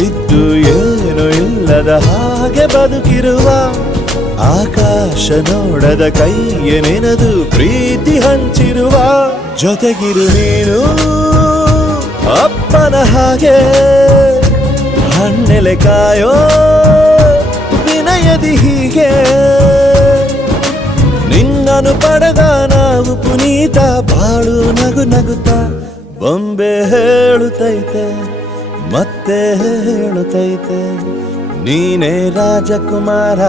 ಇದ್ದು ಏನು ಇಲ್ಲದ ಹಾಗೆ ಬದುಕಿರುವ ಆಕಾಶ ನೋಡದ ಕೈಯ ನೆನೆದು ಪ್ರೀತಿ ಹಂಚಿರುವ ಜೊತೆಗಿರು ನೀನು ಅಪ್ಪನ ಹಾಗೆ ಹಣ್ಣೆಲೆ ಕಾಯೋ ವಿನಯದಿ ಹೀಗೆ ನಿನ್ನನು ಪಡೆದ ನಾವು ಪುನೀತ ಬಾಳು ನಗು ನಗುತ್ತಾ ಬೊಂಬೆ ಹೇಳುತ್ತೈತೆ ಮತ್ತೆ ಹೇಳುತ್ತೈತೆ ನೀನೇ ರಾಜಕುಮಾರ.